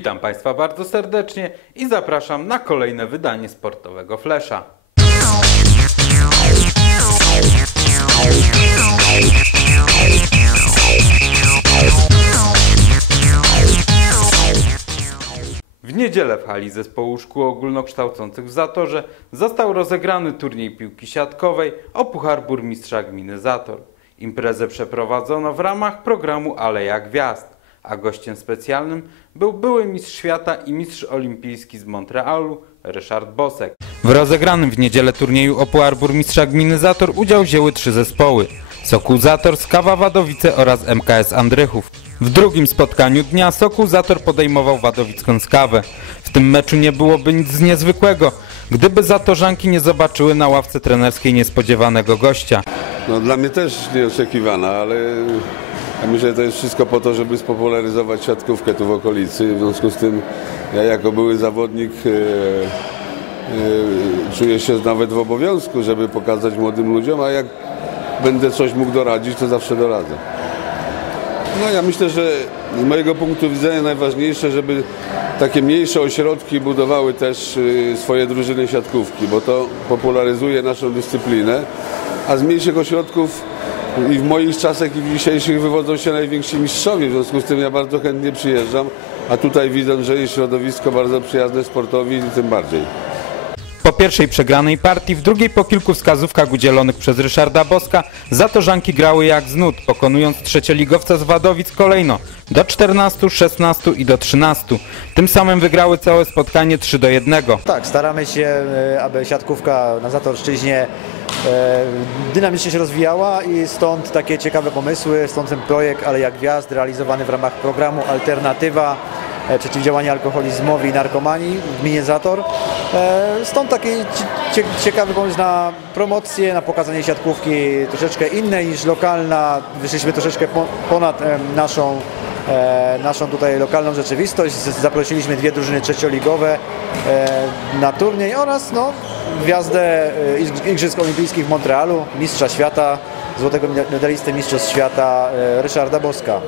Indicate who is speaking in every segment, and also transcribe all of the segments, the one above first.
Speaker 1: Witam Państwa bardzo serdecznie i zapraszam na kolejne wydanie sportowego Flesza. W niedzielę w hali zespołu szkół ogólnokształcących w Zatorze został rozegrany turniej piłki siatkowej o Puchar Burmistrza Gminy Zator. Imprezę przeprowadzono w ramach programu Aleja Gwiazd, a gościem specjalnym był były mistrz świata i mistrz olimpijski z Montrealu Ryszard Bosek. W rozegranym w niedzielę turnieju o Puchar Burmistrza Gminy Zator udział wzięły trzy zespoły. Sokół Zator, Skawa Wadowice oraz MKS Andrychów. W drugim spotkaniu dnia Sokół Zator podejmował Wadowicką Skawę. W tym meczu nie byłoby nic niezwykłego, gdyby Zatorzanki nie zobaczyły na ławce trenerskiej niespodziewanego gościa.
Speaker 2: No, dla mnie też nieoczekiwana, ale myślę, że to jest wszystko po to, żeby spopularyzować siatkówkę tu w okolicy. W związku z tym ja jako były zawodnik e, e, czuję się nawet w obowiązku, żeby pokazać młodym ludziom, a jak będę coś mógł doradzić, to zawsze doradzę. No ja myślę, że z mojego punktu widzenia najważniejsze, żeby takie mniejsze ośrodki budowały też y, swoje drużyny siatkówki, bo to popularyzuje naszą dyscyplinę, a z mniejszych ośrodków i w moich czasach i w dzisiejszych wywodzą się najwięksi mistrzowie, w związku z tym ja bardzo chętnie przyjeżdżam, a tutaj widząc, że jest środowisko bardzo przyjazne sportowi, tym bardziej.
Speaker 1: Po pierwszej przegranej partii, w drugiej po kilku wskazówkach udzielonych przez Ryszarda Boska, Zatorzanki grały jak z nut, pokonując trzecioligowca z Wadowic kolejno do 14, 16 i do 13. Tym samym wygrały całe spotkanie 3 do 1.
Speaker 3: Tak, staramy się, e, aby siatkówka na Zatorszczyźnie dynamicznie się rozwijała i stąd takie ciekawe pomysły, stąd ten projekt Ale jak Gwiazd realizowany w ramach programu Alternatywa e, przeciwdziałania alkoholizmowi i narkomanii w gminie Zator. E, Stąd taki cie- ciekawy pomysł na promocję, na pokazanie siatkówki troszeczkę innej niż lokalna. Wyszliśmy troszeczkę po- ponad naszą e, naszą tutaj lokalną rzeczywistość. Zaprosiliśmy dwie drużyny trzecioligowe e, na turniej oraz no, gwiazdę Ig- Igrzysk Olimpijskich w Montrealu, mistrza świata, złotego medalisty Mistrzostw Świata e, Ryszarda Boska.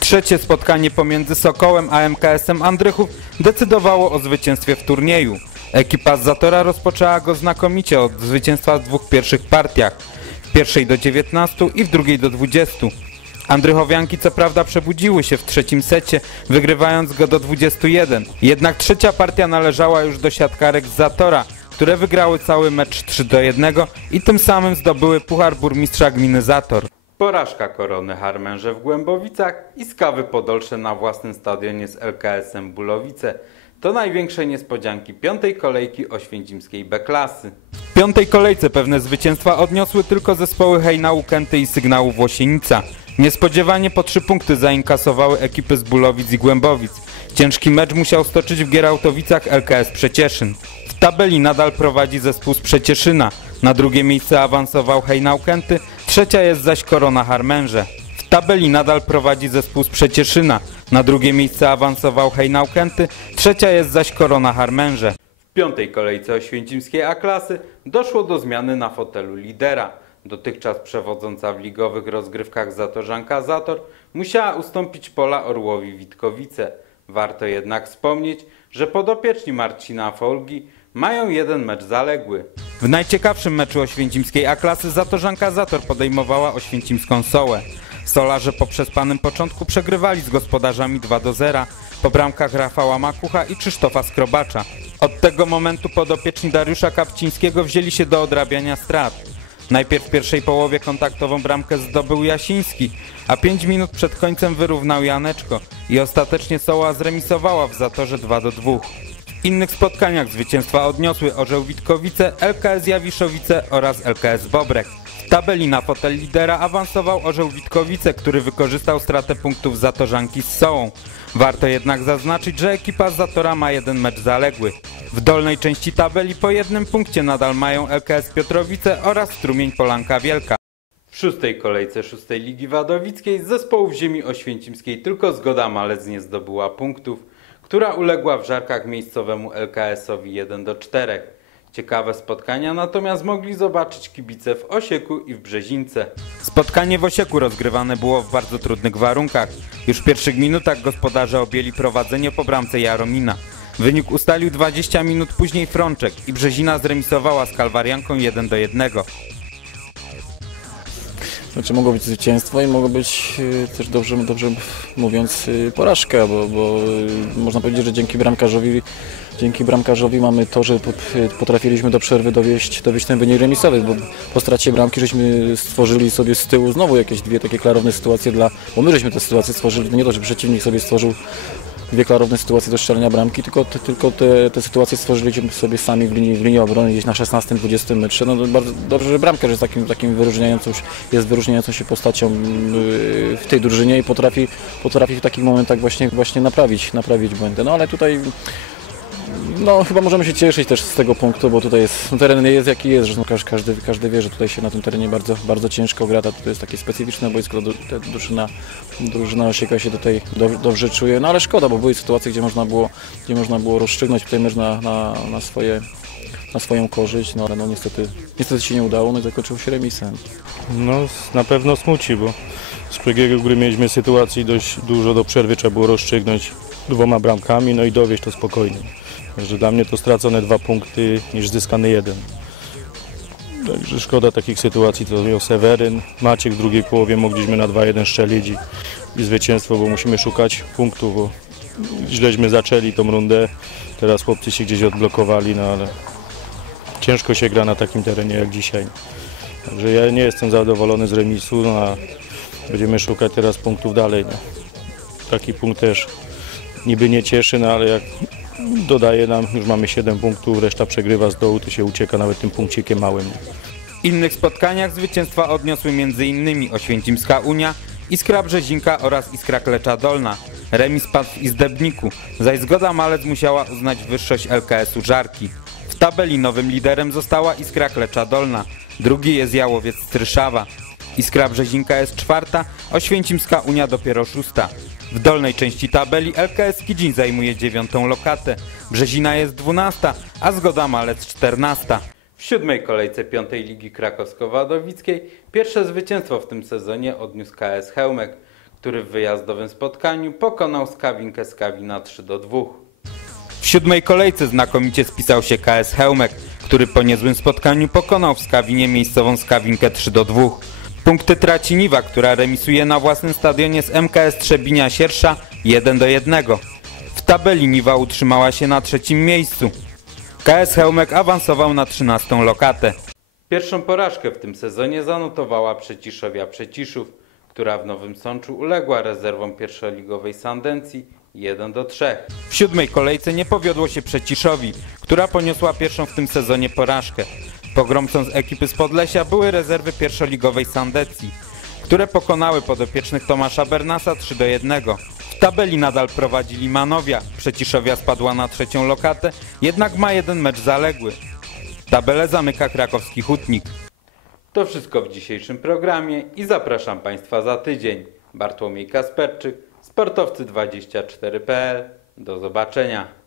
Speaker 1: Trzecie spotkanie pomiędzy Sokołem a MKS-em Andrychów decydowało o zwycięstwie w turnieju. Ekipa z Zatora rozpoczęła go znakomicie od zwycięstwa w dwóch pierwszych partiach. W pierwszej do 19 i w drugiej do 20. Andrychowianki co prawda przebudziły się w trzecim secie, wygrywając go do 21. Jednak trzecia partia należała już do siatkarek z Zatora, które wygrały cały mecz 3 do 1 i tym samym zdobyły Puchar Burmistrza Gminy Zator. Porażka Korony Harmęże w Głębowicach i Skawy Podolsze na własnym stadionie z LKS-em Bulowice to największe niespodzianki piątej kolejki oświęcimskiej B-klasy. W piątej kolejce pewne zwycięstwa odniosły tylko zespoły Hejnału Kęty i Sygnału Włosienica. Niespodziewanie po trzy punkty zainkasowały ekipy z Bulowic i Głębowic. Ciężki mecz musiał stoczyć w Gierałtowicach LKS Przecieszyn. W tabeli nadal prowadzi zespół z Przecieszyna. Na drugie miejsce awansował Hejnał Kęty, trzecia jest zaś Korona Harmęże. W tabeli nadal prowadzi zespół z Przecieszyna. Na drugie miejsce awansował Hejnał Kęty, trzecia jest zaś Korona Harmęże. W piątej kolejce oświęcimskiej A-klasy doszło do zmiany na fotelu lidera. Dotychczas przewodząca w ligowych rozgrywkach Zatorzanka Zator musiała ustąpić pola Orłowi Witkowice. Warto jednak wspomnieć, że podopieczni Marcina Folgi mają jeden mecz zaległy. W najciekawszym meczu oświęcimskiej A-klasy Zatorzanka Zator podejmowała oświęcimską Sołę. Solarze po przespanym początku przegrywali z gospodarzami 2 do 0 po bramkach Rafała Makucha i Krzysztofa Skrobacza. Od tego momentu podopieczni Dariusza Kapcińskiego wzięli się do odrabiania strat. Najpierw w pierwszej połowie kontaktową bramkę zdobył Jasiński, a 5 minut przed końcem wyrównał Janeczko i ostatecznie Soła zremisowała w Zatorze 2 do 2. Innych spotkaniach zwycięstwa odniosły Orzeł Witkowice, LKS Jawiszowice oraz LKS Bobrek. W tabeli na fotel lidera awansował Orzeł Witkowice, który wykorzystał stratę punktów Zatorzanki z Sołą. Warto jednak zaznaczyć, że ekipa z Zatora ma jeden mecz zaległy. W dolnej części tabeli po jednym punkcie nadal mają LKS Piotrowice oraz Strumień Polanka Wielka. W szóstej kolejce szóstej Ligi Wadowickiej z zespołów ziemi oświęcimskiej tylko Zgoda Malec nie zdobyła punktów, która uległa w żarkach miejscowemu LKS-owi 1 do 4. Ciekawe spotkania natomiast mogli zobaczyć kibice w Osieku i w Brzezince. Spotkanie w Osieku rozgrywane było w bardzo trudnych warunkach. Już w pierwszych minutach gospodarze objęli prowadzenie po bramce Jaromina. Wynik ustalił 20 minut później Frączek i Brzezina zremisowała z Kalwarianką 1 do 1.
Speaker 4: Znaczy mogło być zwycięstwo i mogło być y, też dobrze, dobrze mówiąc y, porażka, bo, bo y, można powiedzieć, że dzięki bramkarzowi, dzięki bramkarzowi mamy to, że pot- potrafiliśmy do przerwy dowieść, dowieść ten wynik remisowy, bo po stracie bramki żeśmy stworzyli sobie z tyłu znowu jakieś dwie takie klarowne sytuacje dla, bo my żeśmy te sytuacje stworzyli, nie to, że przeciwnik sobie stworzył dwie klarowne sytuacje do strzelania bramki, tylko, te, tylko te, te sytuacje stworzyliśmy sobie sami w linii, w linii obrony gdzieś na 16-20 metrze. No bardzo dobrze, że bramkarz jest takim, takim wyróżniającą, jest wyróżniającą się postacią yy, w tej drużynie i potrafi, potrafi w takich momentach właśnie, właśnie naprawić, naprawić błędy. No ale tutaj no chyba możemy się cieszyć też z tego punktu, bo tutaj jest, teren jest jaki jest, że no, każdy, każdy, wie, że tutaj się na tym terenie bardzo, bardzo ciężko gra, to jest takie specyficzne boisko, drużyna, drużyna Osieka się tutaj do- dobrze czuje, no ale szkoda, bo były sytuacje, gdzie można było, gdzie można było rozstrzygnąć tutaj mecz na, na, na, swoje, na swoją korzyść, no ale no niestety, niestety się nie udało, no i zakończyło się remisem.
Speaker 5: No, na pewno smuci, bo z przegiegu gry mieliśmy sytuacji dość dużo do przerwy, trzeba było rozstrzygnąć dwoma bramkami, no i dowieść to spokojnie. Także dla mnie to stracone dwa punkty niż zyskany jeden. Także szkoda takich sytuacji, to miał Seweryn, Maciek w drugiej połowie mogliśmy na 2-1 strzelić i, i zwycięstwo, bo musimy szukać punktów, bo źleśmy zaczęli tą rundę, teraz chłopcy się gdzieś odblokowali, no ale ciężko się gra na takim terenie jak dzisiaj. Także ja nie jestem zadowolony z remisu, no a będziemy szukać teraz punktów dalej. No. Taki punkt też niby nie cieszy, no ale jak dodaje nam, już mamy 7 punktów, reszta przegrywa z dołu, to się ucieka nawet tym punkcikiem małym.
Speaker 1: W innych spotkaniach zwycięstwa odniosły m.in. Oświęcimska Unia, Iskra Brzezinka oraz Iskra Klecza Dolna. Remis padł w Izdebniku, zaś Zgoda Malec musiała uznać wyższość LKS-u Żarki. W tabeli nowym liderem została Iskra Klecza Dolna, drugi jest Jałowiec Stryszawa. Iskra Brzezinka jest czwarta, Oświęcimska Unia dopiero szósta. W dolnej części tabeli LKS Kidzin zajmuje dziewiątą lokatę, Brzezina jest dwunasta, a Zgoda Malec czternasta. W siódmej kolejce piątej Ligi Krakowsko-Wadowickiej pierwsze zwycięstwo w tym sezonie odniósł KS Chełmek, który w wyjazdowym spotkaniu pokonał Skawinkę Skawina 3 do 2. W siódmej kolejce znakomicie spisał się KS Chełmek, który po niezłym spotkaniu pokonał w Skawinie miejscową Skawinkę 3 do 2. Punkty traci Niwa, która remisuje na własnym stadionie z MKS Trzebinia Siersza 1 do 1. W tabeli Niwa utrzymała się na trzecim miejscu. KS Chełmek awansował na 13 lokatę. Pierwszą porażkę w tym sezonie zanotowała Przeciszowia Przeciszów, która w Nowym Sączu uległa rezerwom pierwszoligowej Sandencji 1 do 3. W siódmej kolejce nie powiodło się Przeciszowi, która poniosła pierwszą w tym sezonie porażkę. Pogromcą z ekipy z Podlesia były rezerwy pierwszoligowej Sandecji, które pokonały podopiecznych Tomasza Bernasa 3 do 1. W tabeli nadal prowadzi Limanowia, Przeciszowia spadła na trzecią lokatę, jednak ma jeden mecz zaległy. Tabelę zamyka krakowski Hutnik. To wszystko w dzisiejszym programie i zapraszam Państwa za tydzień. Bartłomiej Kasperczyk, sportowcy24.pl. Do zobaczenia.